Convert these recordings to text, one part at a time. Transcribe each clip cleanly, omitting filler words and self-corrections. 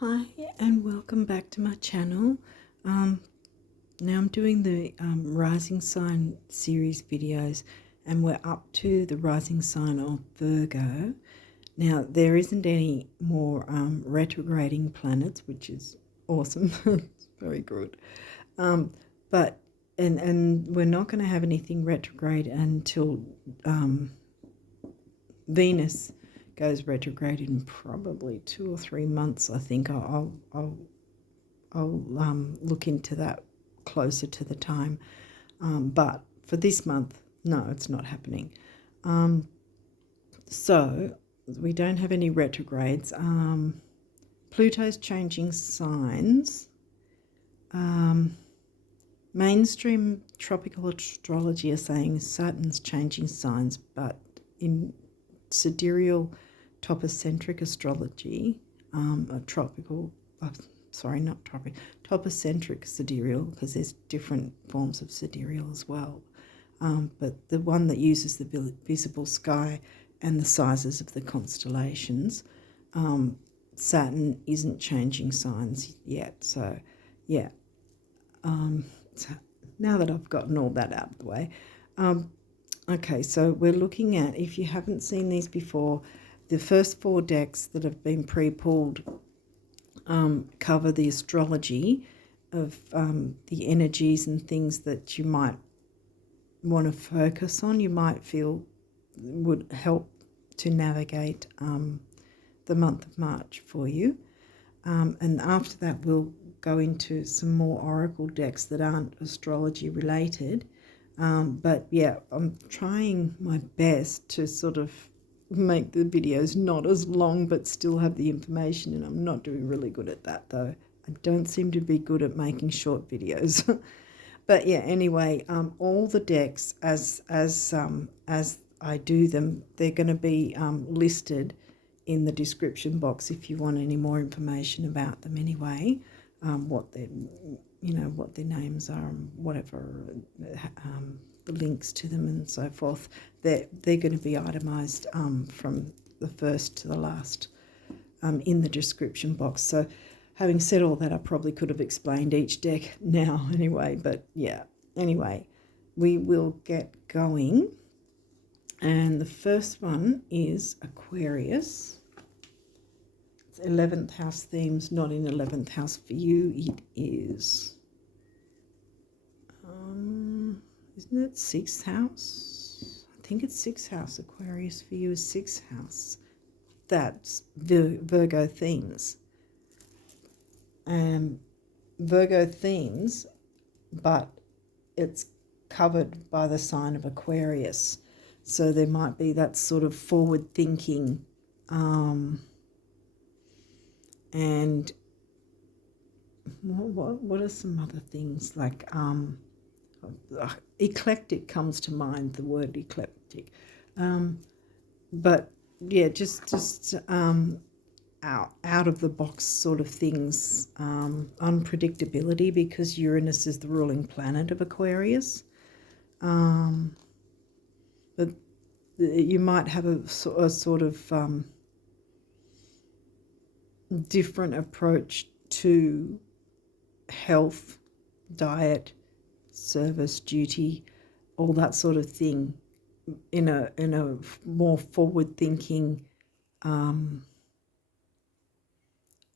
Hi and welcome back to my channel. Now I'm doing the rising sign series videos and we're up to the rising sign of Virgo. Now there isn't any more retrograding planets, which is awesome. It's very good. But we're not going to have anything retrograde until Venus goes retrograde in probably 2 or 3 months. I think I'll look into that closer to the time. But for this month, no, it's not happening. So we don't have any retrogrades. Pluto's changing signs. Mainstream tropical astrology are saying Saturn's changing signs, but in sidereal topocentric astrology, topocentric sidereal, because there's different forms of sidereal as well. But the one that uses the visible sky and the sizes of the constellations, Saturn isn't changing signs yet. So, yeah. So now that I've gotten all that out of the way, okay, so we're looking at, if you haven't seen these before, the first 4 decks that have been pre-pulled cover the astrology of the energies and things that you might want to focus on, you might feel would help to navigate the month of March for you. And after that, we'll go into some more oracle decks that aren't astrology related. But yeah, I'm trying my best to sort of make the videos not as long but still have the information, and I'm not doing really good at that though. I don't seem to be good at making short videos. But yeah, anyway, all the decks as I do them, they're going to be listed in the description box if you want any more information about them anyway, what their names are and whatever, the links to them and so forth. They're going to be itemized from the first to the last in the description box. So having said all that, I probably could have explained each deck now anyway, but yeah, anyway, we will get going. And the first one is Aquarius. 11th house themes, not in 11th house for you. It is, isn't it 6th house? I think it's 6th house. Aquarius for you is 6th house. That's Virgo themes. Virgo themes, but it's covered by the sign of Aquarius. So there might be that sort of forward thinking, and what are some other things like eclectic comes to mind, the word eclectic, but yeah, just out of the box sort of things, unpredictability, because Uranus is the ruling planet of Aquarius, but you might have a sort of different approach to health, diet, service, duty, all that sort of thing, in a more forward-thinking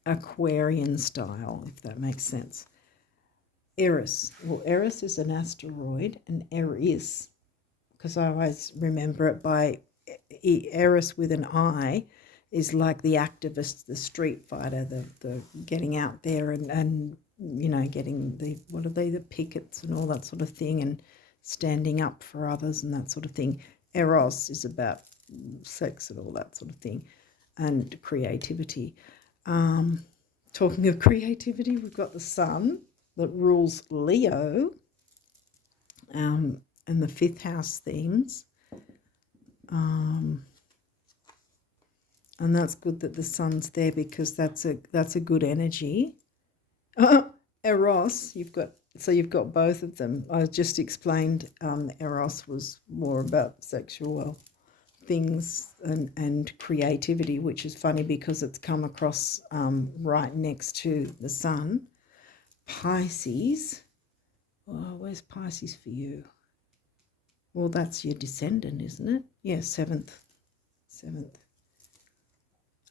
Aquarian style, if that makes sense. Eris. Well, Eris is an asteroid, and Eris, because I always remember it by Eris with an I, is like the activist, the street fighter, the getting out there and getting the pickets and all that sort of thing, and standing up for others and that sort of thing. Eros is about sex and all that sort of thing, and creativity. Talking of creativity, we've got the sun that rules Leo, and the 5th house themes. And that's good that the sun's there, because that's a good energy. Eros, you've got both of them. I just explained Eros was more about sexual things and creativity, which is funny because it's come across right next to the sun. Pisces. Oh, where's Pisces for you? Well, that's your descendant, isn't it? Yeah, seventh.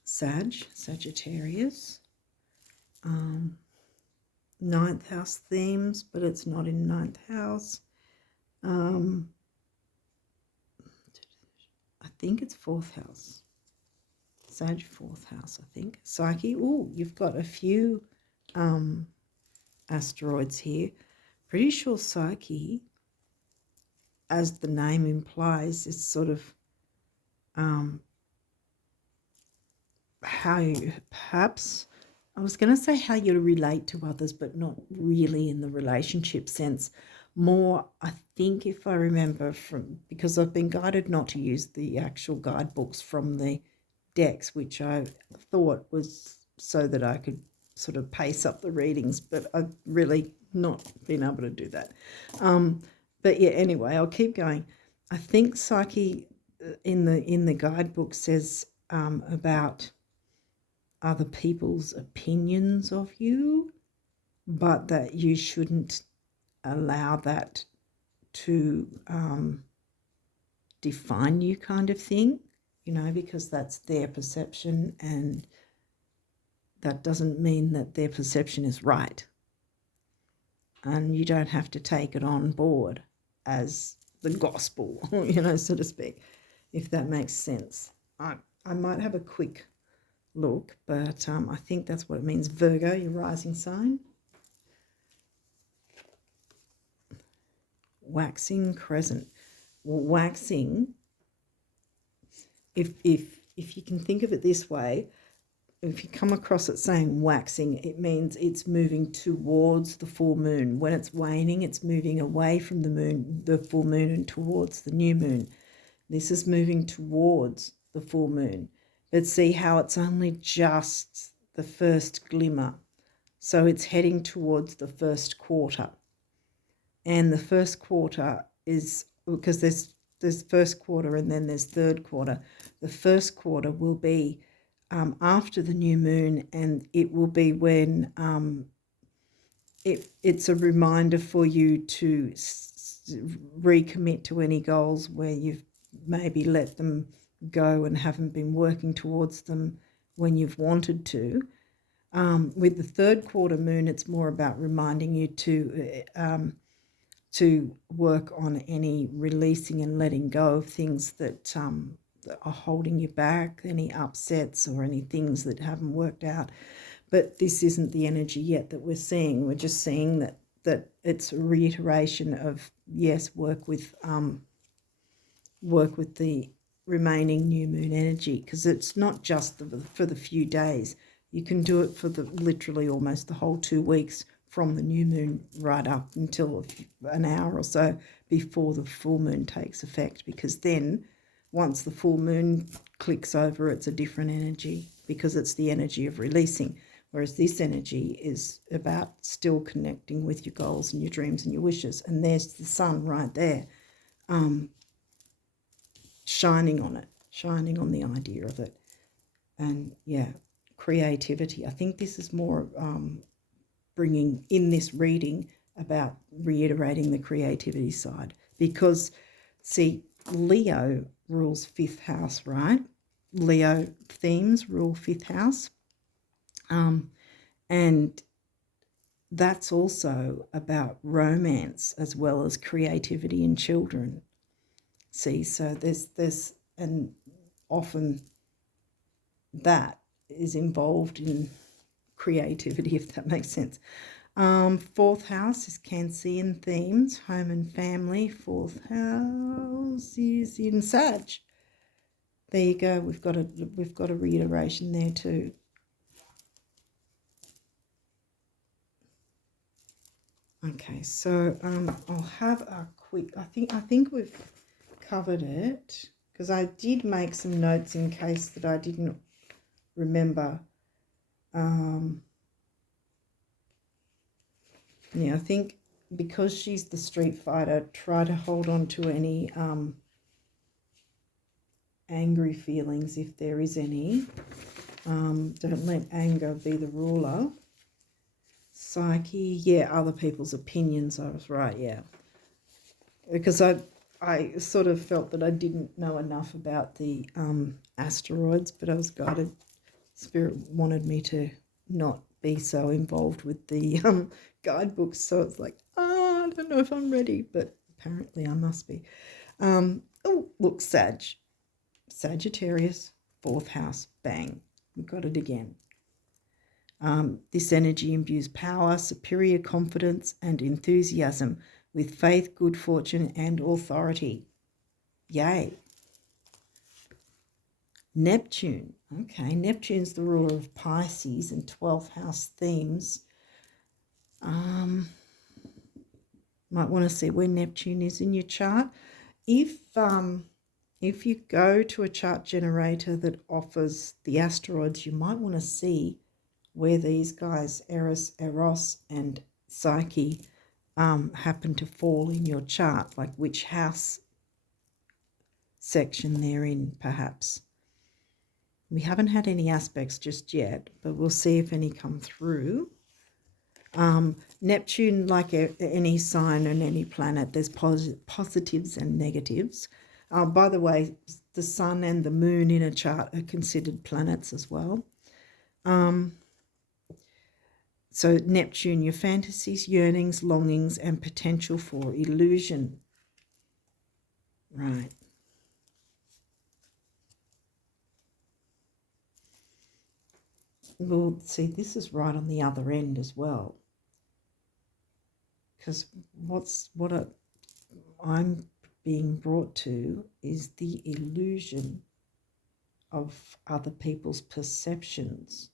Sagittarius. Ninth house themes, but it's not in ninth house. I think it's fourth house. Sag, fourth house, I think. Psyche. Oh, you've got a few asteroids here. Pretty sure Psyche, as the name implies, is sort of how you, perhaps, I was going to say how you relate to others, but not really in the relationship sense. More, I think, if I remember because I've been guided not to use the actual guidebooks from the decks, which I thought was so that I could sort of pace up the readings, but I've really not been able to do that. But yeah, anyway, I'll keep going. I think Psyche in the guidebook says about other people's opinions of you, but that you shouldn't allow that to define you, kind of thing, because that's their perception, and that doesn't mean that their perception is right. And you don't have to take it on board as the gospel, so to speak, if that makes sense. I might have a quick look, but I think that's what it means. Virgo, your rising sign. Waxing crescent. Well, waxing, if you can think of it this way, if you come across it saying waxing, it means it's moving towards the full moon. When it's waning, it's moving away from the full moon, and towards the new moon. This is moving towards the full moon. But see how it's only just the first glimmer. So it's heading towards the first quarter. And the first quarter is, because there's first quarter and then there's third quarter. The first quarter will be after the new moon, and it will be when it's a reminder for you to recommit to any goals where you've maybe let them go and haven't been working towards them when you've wanted to. With the third quarter moon, it's more about reminding you to work on any releasing and letting go of things that are holding you back, any upsets or any things that haven't worked out. But this isn't the energy yet that we're seeing. We're just seeing that it's a reiteration of, yes, work with the remaining new moon energy, because it's not just for the few days. You can do it for literally almost the whole 2 weeks from the new moon right up until an hour or so before the full moon takes effect, because then once the full moon clicks over, it's a different energy, because it's the energy of releasing, whereas this energy is about still connecting with your goals and your dreams and your wishes. And there's the sun right there, shining on the idea of it. And yeah, creativity. I think this is more bringing in this reading about reiterating the creativity side, because see, Leo rules 5th house, right? Leo themes rule 5th house, and that's also about romance as well as creativity in children. See, so there's and often that is involved in creativity, if that makes sense. 4th house is Cancerian themes, home and family. 4th house is in Sag. There you go. We've got a reiteration there too. Okay, so I'll have a quick. I think we've covered it, because I did make some notes in case that I didn't remember. Yeah, I think because she's the street fighter, try to hold on to angry feelings if there is any. Don't let anger be the ruler. Psyche, yeah, other people's opinions, I was right, yeah. Because I sort of felt that I didn't know enough about the asteroids, but I was guided. Spirit wanted me to not be so involved with the guidebooks, so it's like, I don't know if I'm ready, but apparently I must be. Oh, look, Sagittarius, 4th house, bang, we got it again. This energy imbues power, superior confidence, and enthusiasm with faith, good fortune, and authority. Yay. Neptune. Okay, Neptune's the ruler of Pisces and 12th house themes. Might want to see where Neptune is in your chart. If you go to a chart generator that offers the asteroids, you might want to see where these guys, Eros and Psyche, happen to fall in your chart, like which house section they're in, perhaps. We haven't had any aspects just yet, but we'll see if any come through. Neptune, like any sign and any planet, there's positives and negatives. By the way, the sun and the moon in a chart are considered planets as well. So Neptune, your fantasies, yearnings, longings, and potential for illusion. Right. Well, see, this is right on the other end as well. Because what I'm being brought to is the illusion of other people's perceptions.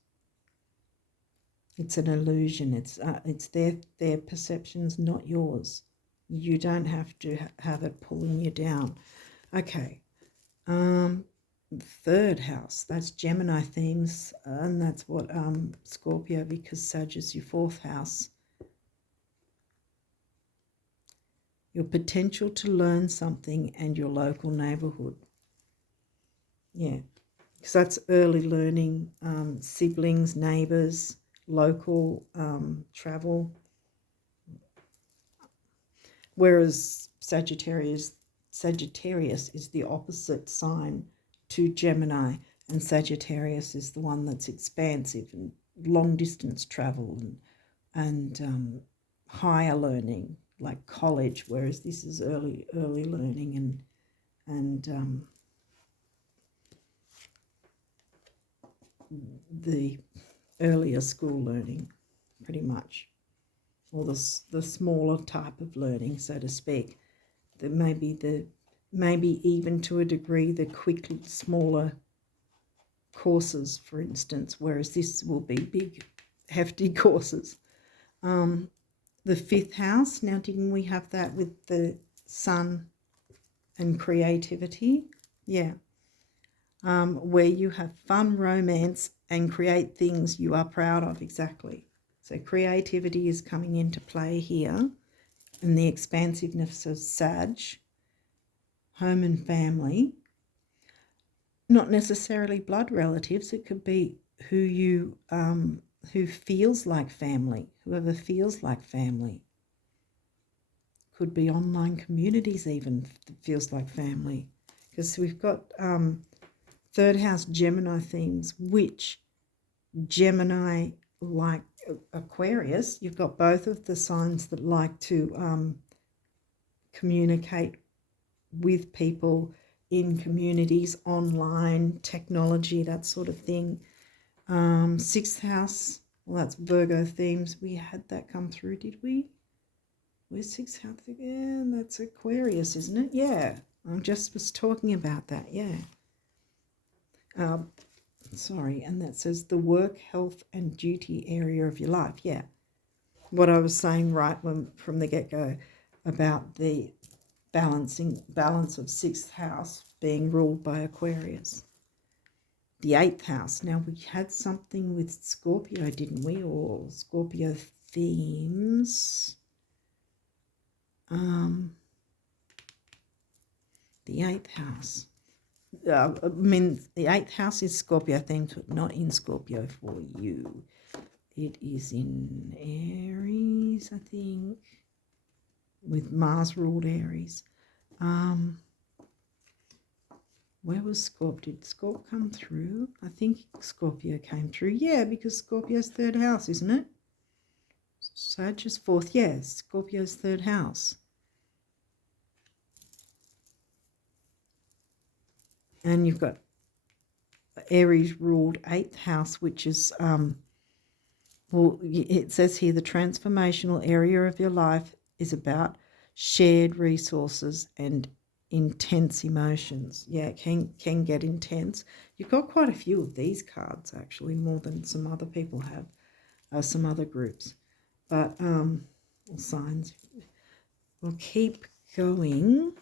It's an illusion. It's their perceptions, not yours. You don't have to have it pulling you down. Okay. 3rd house. That's Gemini themes, and that's what Scorpio, because Sag is your 4th house. Your potential to learn something and your local neighbourhood. Yeah, because that's early learning, siblings, neighbours, local travel. Whereas Sagittarius is the opposite sign to Gemini, and Sagittarius is the one that's expansive and long distance travel and higher learning, like college, whereas this is early learning and the earlier school learning, pretty much, or the smaller type of learning, so to speak. Maybe even to a degree the quick, smaller courses, for instance, whereas this will be big, hefty courses. The 5th house, now didn't we have that with the sun and creativity? Yeah. Where you have fun, romance, and create things you are proud of, exactly. So creativity is coming into play here, and the expansiveness of Sag, home and family. Not necessarily blood relatives, it could be who feels like family, whoever feels like family. Could be online communities even, feels like family. Because we've got 3rd house Gemini themes, which Gemini, like Aquarius, you've got both of the signs that like to communicate with people in communities, online, technology, that sort of thing. 6th house, well, that's Virgo themes. We had that come through, did we? Where's 6th house again? That's Aquarius, isn't it? Yeah, I just was talking about that, yeah. Sorry, and that says the work, health, and duty area of your life, yeah. What I was saying from the get-go about the balance of 6th house being ruled by Aquarius. The 8th house. Now, we had something with Scorpio, didn't we? Or Scorpio themes. The 8th house. I mean, the 8th house is Scorpio themed, but not in Scorpio for you. It is in Aries, I think, with Mars ruled Aries. Where was Scorp? Did Scorp come through? I think Scorpio came through. Yeah, because Scorpio's 3rd house, isn't it? Sagittarius 4th, yes. Scorpio's 3rd house. And you've got Aries ruled 8th house, which is, well, it says here the transformational area of your life is about shared resources and intense emotions. Yeah, it can get intense. You've got quite a few of these cards, actually, more than some other people have, some other groups. But signs. We'll keep going.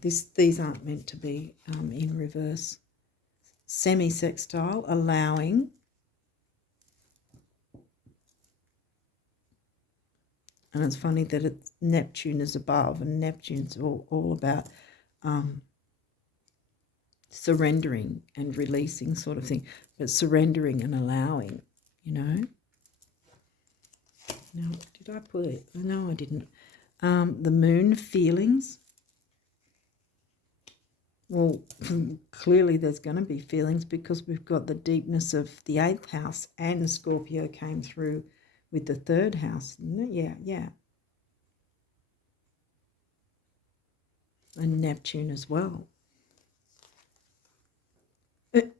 These aren't meant to be in reverse. Semi-sextile, allowing. And it's funny that it's Neptune is above, and Neptune's all about surrendering and releasing sort of thing, but surrendering and allowing, you know. Now, did I put it? No, I didn't. The moon, feelings. Well, clearly there's going to be feelings because we've got the deepness of the 8th house, and Scorpio came through with the 3rd house, didn't it? Yeah. And Neptune as well.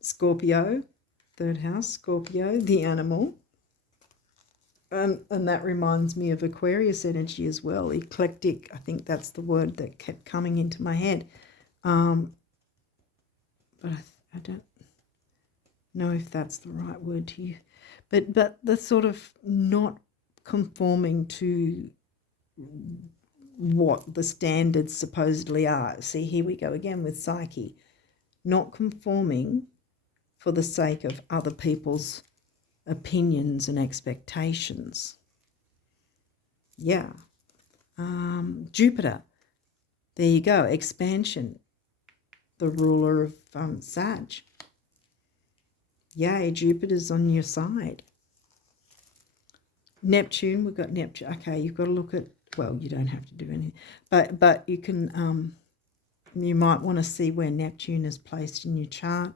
Scorpio, 3rd house, Scorpio, the animal. And that reminds me of Aquarius energy as well, eclectic. I think that's the word that kept coming into my head. But I don't know if that's the right word to use. But the sort of not conforming to what the standards supposedly are. See, here we go again with Psyche. Not conforming for the sake of other people's opinions and expectations. Yeah. Jupiter. There you go. Expansion. The ruler of Sag. Yay, Jupiter's on your side. Neptune, we've got Neptune. Okay, you've got to look at, well, you don't have to do anything, but you can, you might want to see where Neptune is placed in your chart.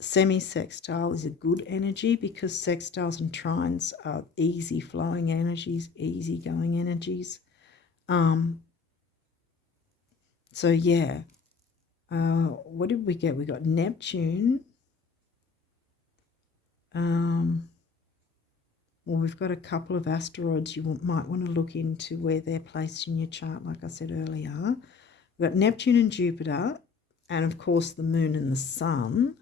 Semi-sextile is a good energy because sextiles and trines are easy flowing energies, easy going energies. So yeah, what did we get? We got Neptune. Well, we've got a couple of asteroids you might want to look into where they're placed in your chart, like I said earlier. We've got Neptune and Jupiter, and of course the moon and the sun.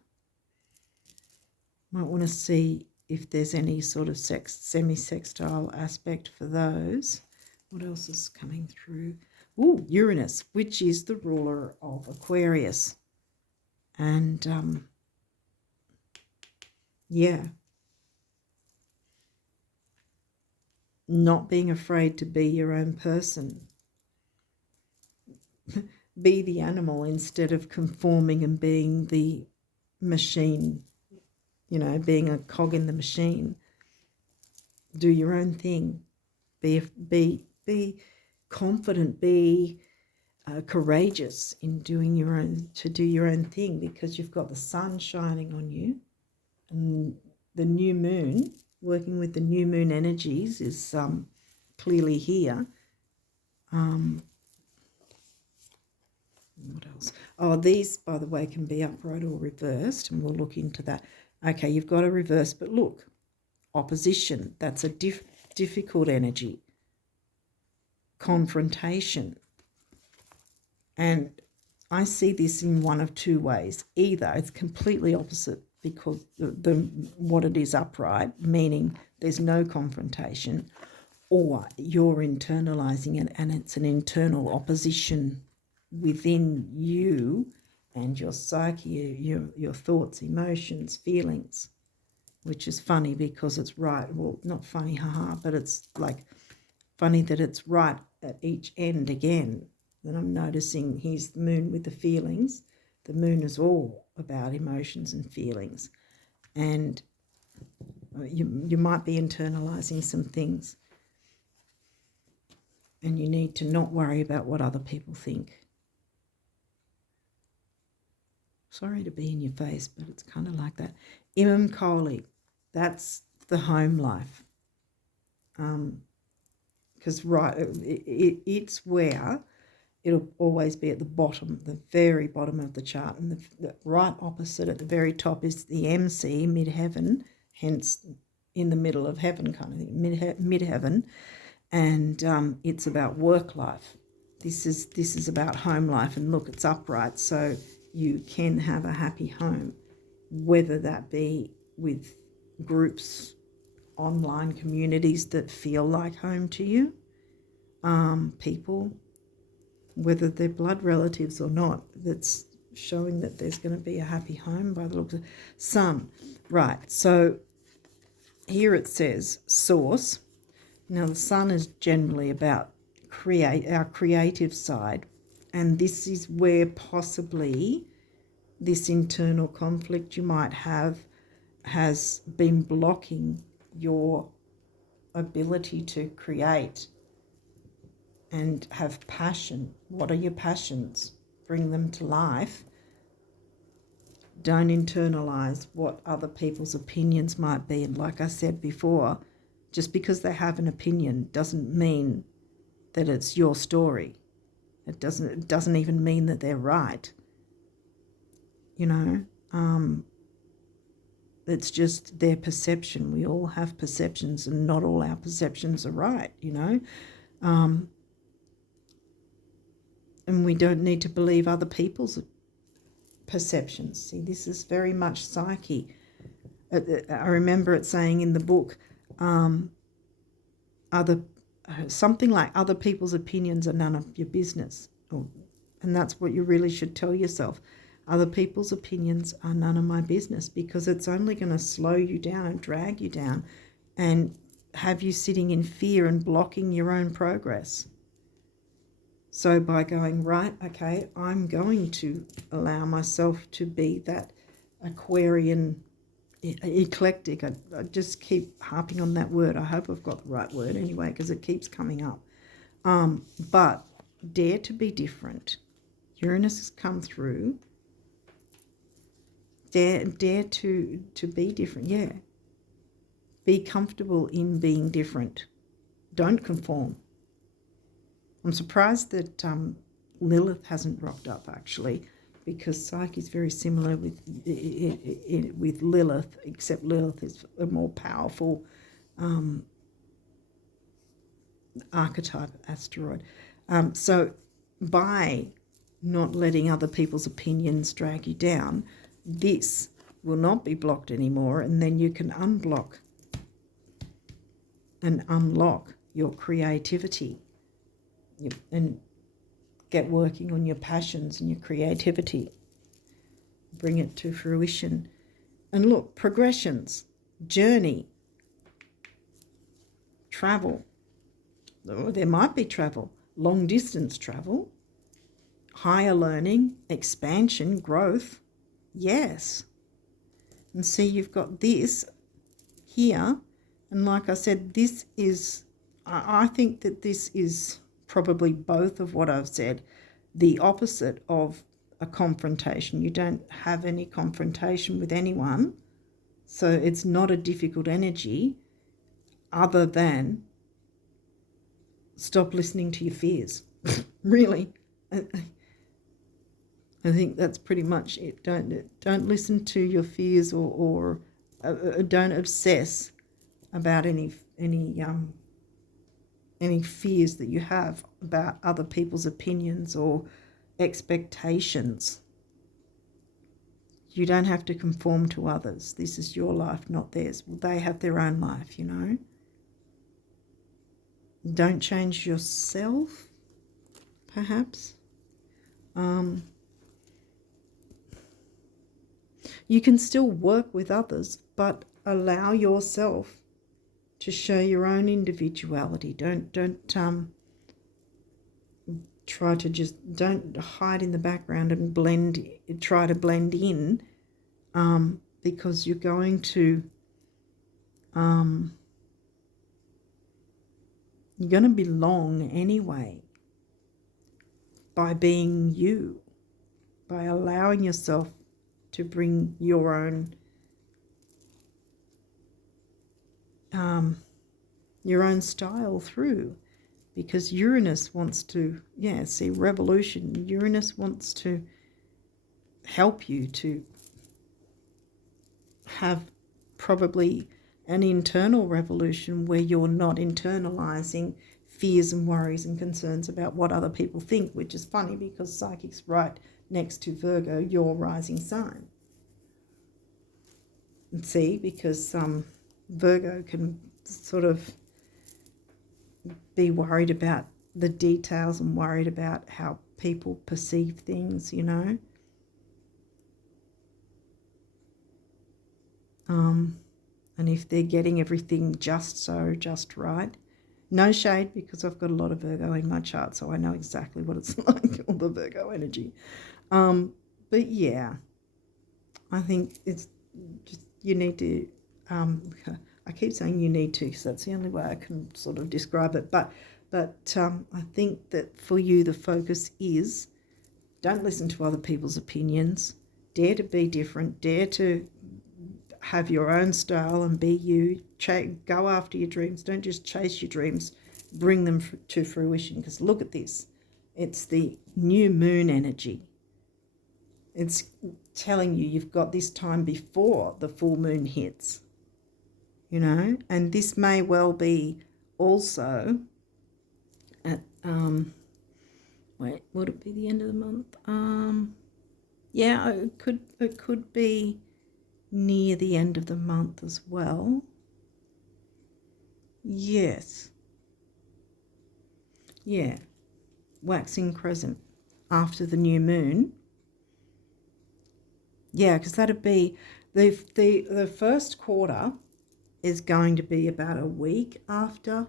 Might want to see if there's any sort of semi-sextile aspect for those. What else is coming through? Ooh, Uranus, which is the ruler of Aquarius. And, yeah. Not being afraid to be your own person. Be the animal instead of conforming and being the machine, you know, being a cog in the machine. Do your own thing. Be confident, be courageous in doing your own thing, because you've got the sun shining on you, and the new moon, working with the new moon energies, is clearly here. What else? Oh, these, by the way, can be upright or reversed, and we'll look into that. Okay, you've got a reverse, but look, opposition, that's a difficult energy. Confrontation. And I see this in one of two ways. Either it's completely opposite because what it is upright, meaning there's no confrontation, or you're internalizing it and it's an internal opposition within you and your psyche, your thoughts, emotions, feelings, which is funny because it's right. Well, not funny, haha, but it's like funny that it's right at each end again. that I'm noticing. Here's the moon with the feelings. The moon is all about emotions and feelings. And you might be internalizing some things. And you need to not worry about what other people think. Sorry to be in your face, but it's kind of like that. Imam Kohli, that's the home life. Because it's where it'll always be at the bottom, the very bottom of the chart. And the right opposite at the very top is the MC, mid-heaven, hence in the middle of heaven kind of thing, mid-heaven. And it's about work life. This is about home life. And look, it's upright, so you can have a happy home, whether that be with groups, online communities that feel like home to you, people, whether they're blood relatives or not, that's showing that there's going to be a happy home by the looks of Sun. Right, so here it says source. Now the Sun is generally about our creative side, and this is where possibly this internal conflict you might have has been blocking your ability to create and have passion. What are your passions? Bring them to life. Don't internalize what other people's opinions might be. And like I said before, just because they have an opinion doesn't mean that it's your story. It doesn't even mean that they're right. You know, it's just their perception. We all have perceptions, and not all our perceptions are right, you know. And we don't need to believe other people's perceptions. See, this is very much psyche. I remember it saying in the book, something like other people's opinions are none of your business. And that's what you really should tell yourself. Other people's opinions are none of my business, because it's only going to slow you down and drag you down and have you sitting in fear and blocking your own progress. So by going, right, okay, I'm going to allow myself to be that Aquarian eclectic. I just keep harping on that word. I hope I've got the right word anyway, because it keeps coming up. But dare to be different. Uranus has come through. Dare to be different, yeah. Be comfortable in being different. Don't conform. I'm surprised that Lilith hasn't rocked up, actually, because Psyche is very similar with Lilith, except Lilith is a more powerful archetype asteroid. So by not letting other people's opinions drag you down, this will not be blocked anymore, and then you can unblock and unlock your creativity and get working on your passions and your creativity. Bring it to fruition. And look, progressions, journey, travel. There might be travel, long distance travel, higher learning, expansion, growth. Yes. And see, you've got this here. And like I said, this is, I think that this is probably both of what I've said, the opposite of a confrontation. You don't have any confrontation with anyone, so it's not a difficult energy, other than stop listening to your fears. Really, I think that's pretty much it. Don't listen to your fears, or don't obsess about any fears that you have about other people's opinions or expectations. You don't have to conform to others. This is your life, not theirs. Well, they have their own life, you know. Don't change yourself, perhaps. You can still work with others, but allow yourself to show your own individuality. Don't try to just, don't hide in the background and try to blend in, because you're going to belong anyway by being you, by allowing yourself to bring your own style through, because Uranus wants to, see revolution. Uranus wants to help you to have probably an internal revolution where you're not internalizing fears and worries and concerns about what other people think, which is funny because psychic's right next to Virgo, your rising sign. And see, because Virgo can sort of be worried about the details and worried about how people perceive things, you know. And if they're getting everything just right. No shade, because I've got a lot of Virgo in my chart, so I know exactly what it's like, all the Virgo energy. But yeah, I think it's just, you need to, I keep saying you need to, because that's the only way I can sort of describe it. But I think that for you, the focus is, don't listen to other people's opinions. Dare to be different. Dare to have your own style and be you. Go after your dreams. Don't just chase your dreams. Bring them to fruition. Because look at this. It's the new moon energy. It's telling you you've got this time before the full moon hits. You know, and this may well be also at, wait, would it be the end of the month? Yeah, it could be near the end of the month as well. Yes. Yeah. Waxing crescent after the new moon. Yeah, because that'd be the first quarter is going to be about a week after.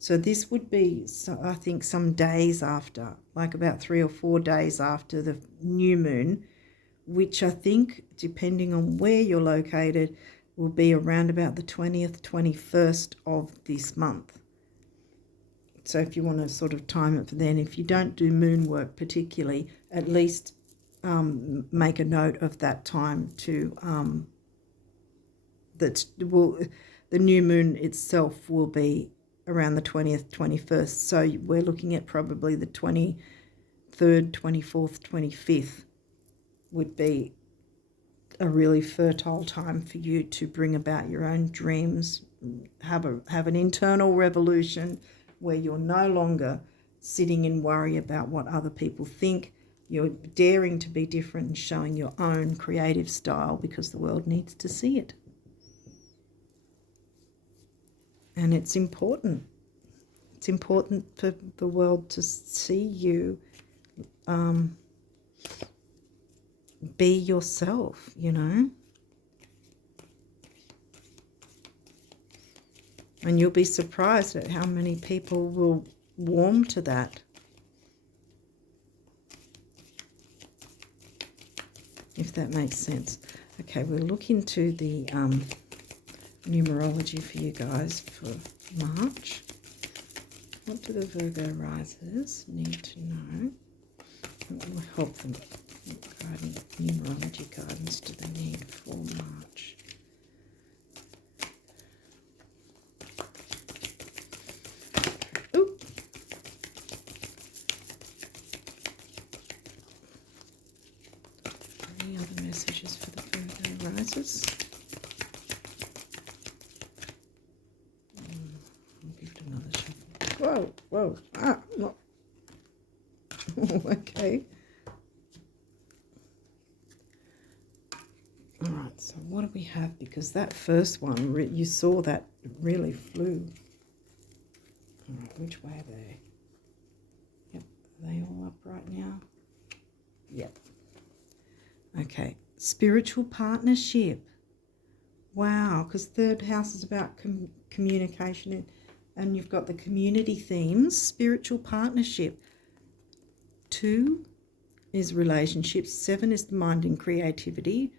So this would be, I think, some days after, like about 3 or 4 days after the new moon, which I think, depending on where you're located, will be around about the 20th, 21st of this month. So if you want to sort of time it for then, if you don't do moon work particularly, at least make a note of that time to, the new moon itself will be around the 20th, 21st. So we're looking at probably the 23rd, 24th, 25th would be a really fertile time for you to bring about your own dreams, have an internal revolution where you're no longer sitting in worry about what other people think. You're daring to be different and showing your own creative style, because the world needs to see it. And it's important. It's important for the world to see you be yourself, you know. And you'll be surprised at how many people will warm to that. If that makes sense. Okay, we'll look into the numerology for you guys for March. What do the Virgo risers need to know? What will help them? What numerology guidance do they need for March? Ooh. Any other messages for the Virgo risers? I'll give it another shuffle. Whoa. Not. Okay. All right, so what do we have? Because that first one, you saw that really flew. All right, which way are they? Yep, are they all up right now? Yep. Okay, spiritual partnership. Wow, because third house is about communication, and you've got the community themes, spiritual partnership. 2 is relationships. 7 is the mind and creativity.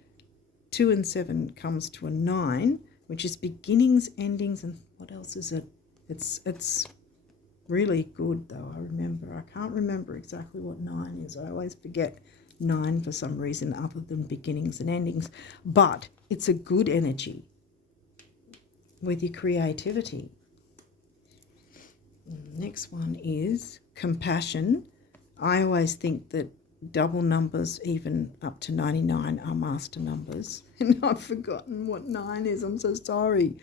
2 and 7 comes to a 9, which is beginnings, endings, and what else is it? It's really good though. I can't remember exactly what 9 is. I always forget 9 for some reason other than beginnings and endings. But it's a good energy with your creativity. Next one is compassion. I always think that double numbers, even up to 99, are master numbers. And I've forgotten what 9 is. I'm so sorry.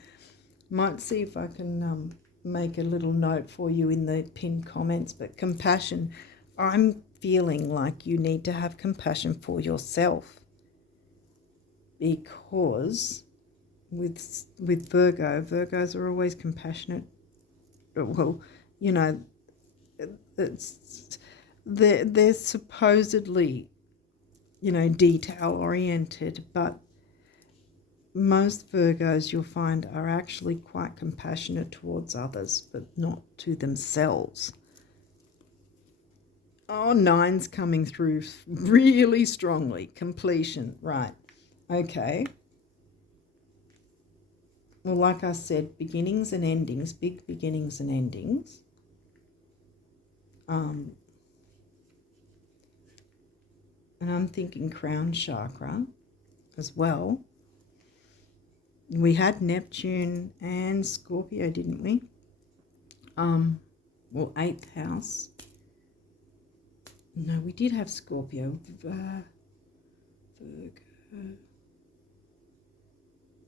Might see if I can make a little note for you in the pinned comments. But compassion, I'm feeling like you need to have compassion for yourself, because with Virgos are always compassionate. Well, you know, they're supposedly, you know, detail oriented, but most Virgos you'll find are actually quite compassionate towards others, but not to themselves. Oh, 9's coming through really strongly. Completion, right. Okay. Well, like I said, beginnings and endings, big beginnings and endings. And I'm thinking crown chakra as well. We had Neptune and Scorpio, didn't we? Well, 8th house. No, we did have Scorpio. Virgo.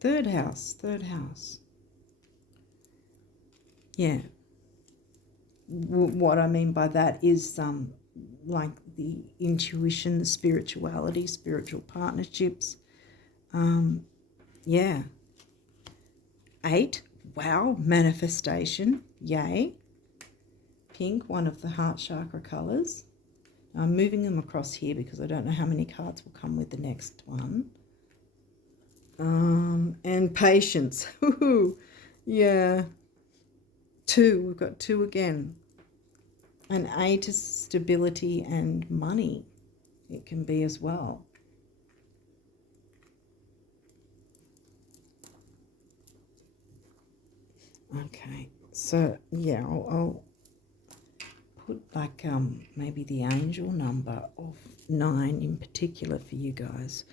3rd house. Yeah. What I mean by that is like the intuition, the spirituality, spiritual partnerships. Yeah. 8, wow, manifestation, yay. Pink, one of the heart chakra colours. I'm moving them across here because I don't know how many cards will come with the next one. And patience. Yeah. 2, we've got 2 again. And 8 is stability and money. It can be as well. Okay, so yeah, I'll put like maybe the angel number of 9 in particular for you guys.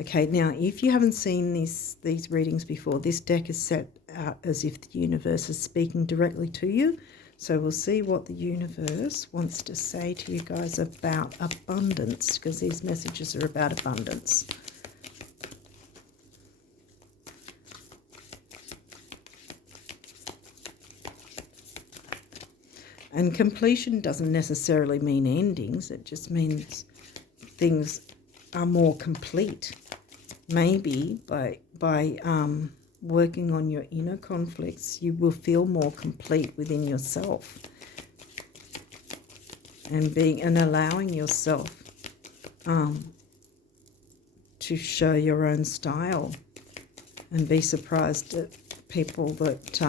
Okay, now if you haven't seen these readings before, this deck is set out as if the universe is speaking directly to you. So we'll see what the universe wants to say to you guys about abundance, because these messages are about abundance. And completion doesn't necessarily mean endings. It just means things are more complete. Maybe by working on your inner conflicts, you will feel more complete within yourself, and allowing yourself to show your own style, and be surprised at people that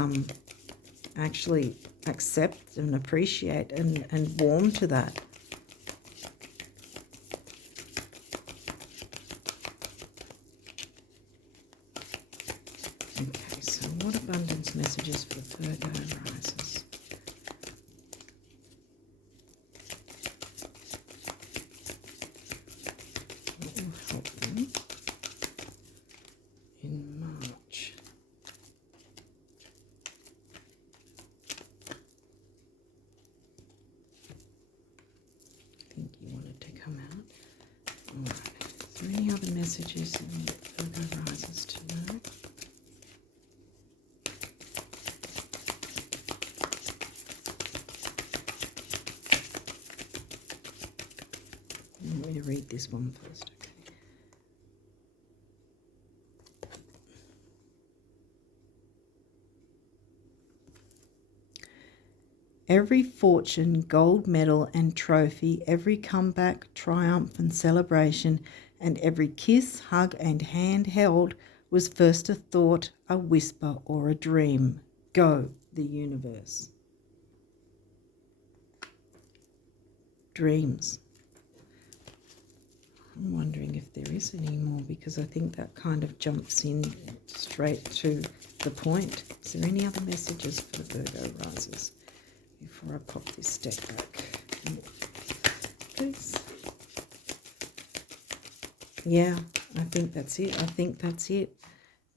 actually accept and appreciate and warm to that. Okay, so what abundance messages for the Virgo rises? What will help them in March? I think you wanted to come out. All right. Is there any other messages you want Virgo rises to know? Let me read this one first. Okay. Every fortune, gold medal and trophy, every comeback, triumph and celebration, and every kiss, hug and hand held was first a thought, a whisper or a dream. Go, the universe. Dreams. I'm wondering if there is any more, because I think that kind of jumps in straight to the point. Is there any other messages for the Virgo risers before I pop this deck back? Please. Yeah, I think that's it. I think that's it.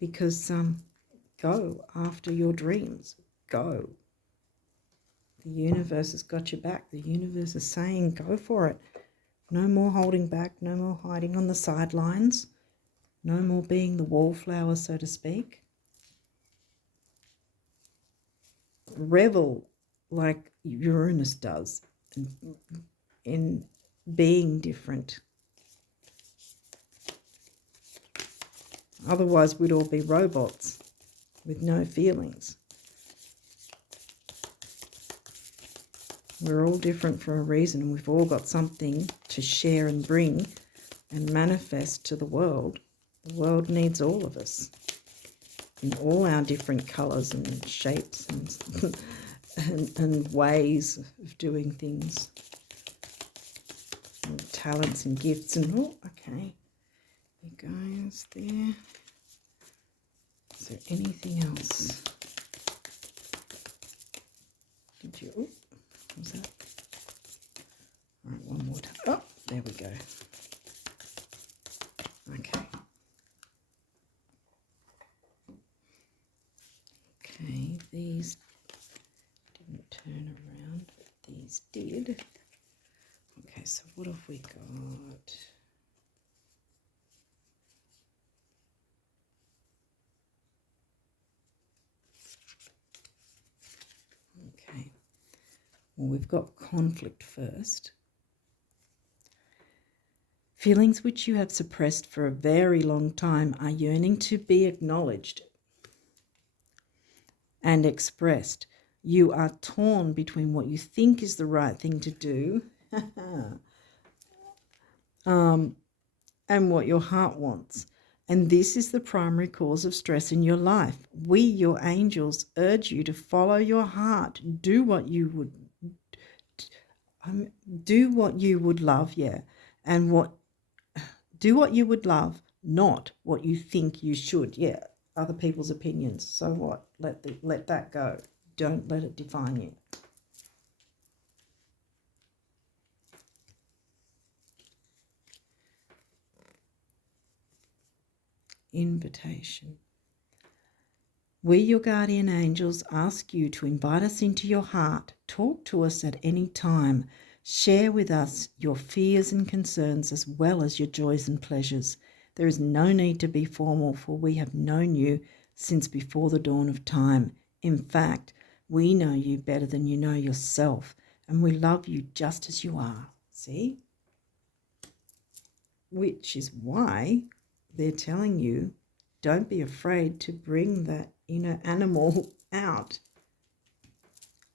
Because go after your dreams. Go. The universe has got your back. The universe is saying go for it. No more holding back. No more hiding on the sidelines. No more being the wallflower, so to speak. Revel like Uranus does in being different. Otherwise, we'd all be robots with no feelings. We're all different for a reason, and we've all got something to share and bring and manifest to the world. The world needs all of us in all our different colours and shapes and ways of doing things, and talents and gifts. And oh, okay, there goes there. Is there anything else? Did you? Oh, what was that? All right, one more time. Oh, there we go. Okay. Okay, these didn't turn around, but these did. Okay, so what have we got? Okay, well, we've got conflict first. Feelings which you have suppressed for a very long time are yearning to be acknowledged and expressed. You are torn between what you think is the right thing to do and what your heart wants. And this is the primary cause of stress in your life. We, your angels, urge you to follow your heart. Do what you would love, and do what you would love, not what you think you should. Yeah, other people's opinions. So what? Let that go. Don't let it define you. Invitation. We, your guardian angels, ask you to invite us into your heart. Talk to us at any time. Share with us your fears and concerns as well as your joys and pleasures. There is no need to be formal, for we have known you since before the dawn of time. In fact, we know you better than you know yourself, and we love you just as you are. See? Which is why they're telling you, don't be afraid to bring that inner animal out.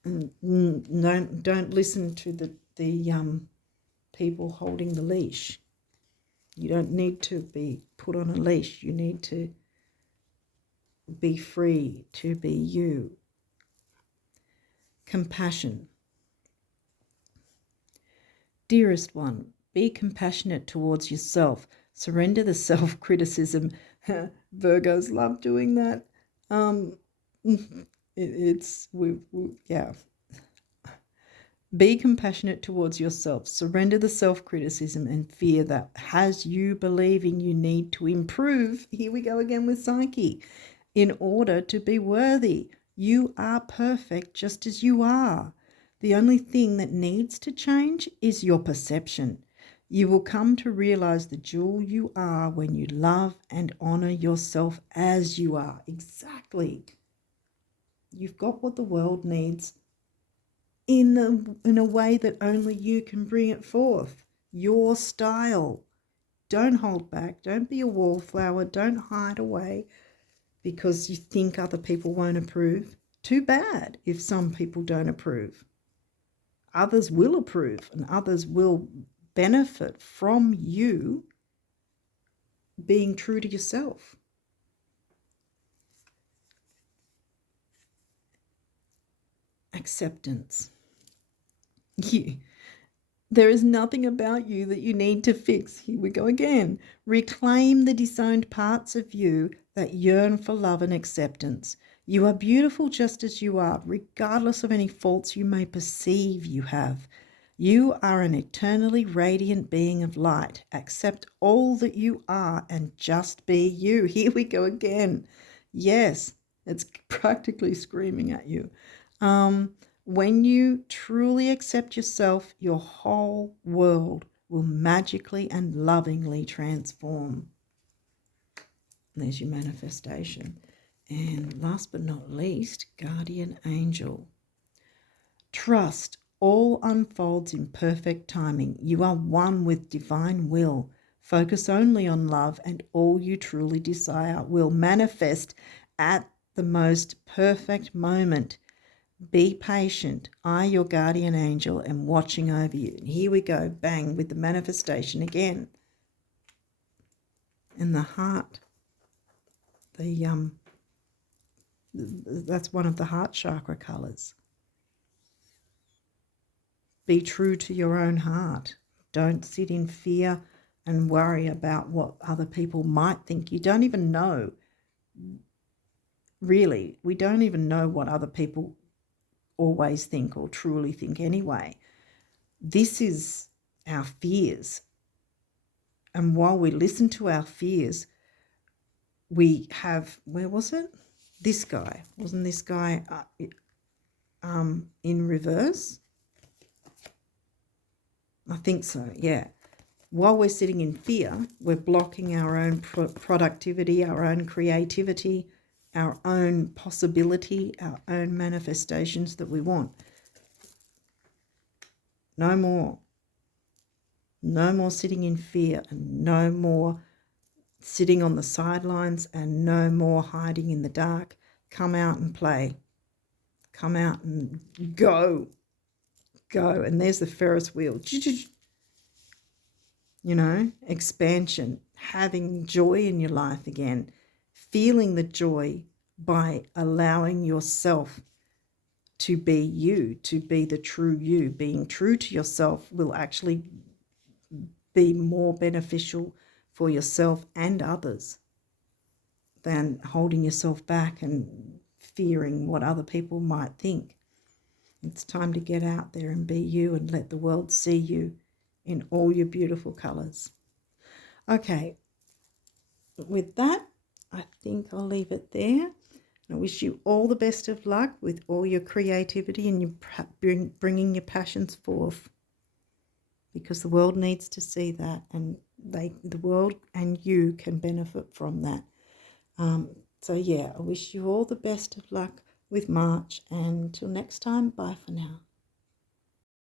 And don't listen to the people holding the leash. You don't need to be put on a leash. You need to be free to be you. Compassion. Dearest one, be compassionate towards yourself. Surrender the self-criticism. Virgos love doing that. Yeah. Be compassionate towards yourself. Surrender the self-criticism and fear that has you believing you need to improve. Here we go again with Psyche. In order to be worthy. You are perfect just as you are. The only thing that needs to change is your perception. You will come to realize the jewel you are when you love and honor yourself as you are. Exactly. You've got what the world needs in a way that only you can bring it forth. Your style. Don't hold back. Don't be a wallflower. Don't hide away because you think other people won't approve. Too bad if some people don't approve. Others will approve and others will benefit from you being true to yourself. Acceptance. There is nothing about you that you need to fix. Here we go again. Reclaim the disowned parts of you that yearn for love and acceptance. You are beautiful just as you are, regardless of any faults you may perceive you have. You are an eternally radiant being of light. Accept all that you are and just be you. Here we go again. Yes, it's practically screaming at you. When you truly accept yourself, your whole world will magically and lovingly transform. There's your manifestation. And last but not least, guardian angel. Trust all unfolds in perfect timing. You are one with divine will. Focus only on love, and all you truly desire will manifest at the most perfect moment. Be patient. I, your guardian angel, am watching over you. And here we go, bang, with the manifestation again. And the heart, that's one of the heart chakra colours. Be true to your own heart. Don't sit in fear and worry about what other people might think. You don't even know. Really, we don't even know what other people always think or truly think anyway. This is our fears. And while we listen to our fears, we have, where was it? This guy. Wasn't this guy in reverse? I think so, yeah. While we're sitting in fear, we're blocking our own productivity, our own creativity, our own possibility, our own manifestations that we want. No more. No more sitting in fear, and no more sitting on the sidelines, and no more hiding in the dark. Come out and play. Come out and go. Go. And there's the Ferris wheel. You know, expansion, having joy in your life again, feeling the joy by allowing yourself to be you, to be the true you. Being true to yourself will actually be more beneficial for yourself and others than holding yourself back and fearing what other people might think. It's time to get out there and be you and let the world see you in all your beautiful colours. Okay, with that, I think I'll leave it there. I wish you all the best of luck with all your creativity and your bringing your passions forth, because the world needs to see that, and the world and you can benefit from that. So yeah, I wish you all the best of luck with March, and until next time, bye for now.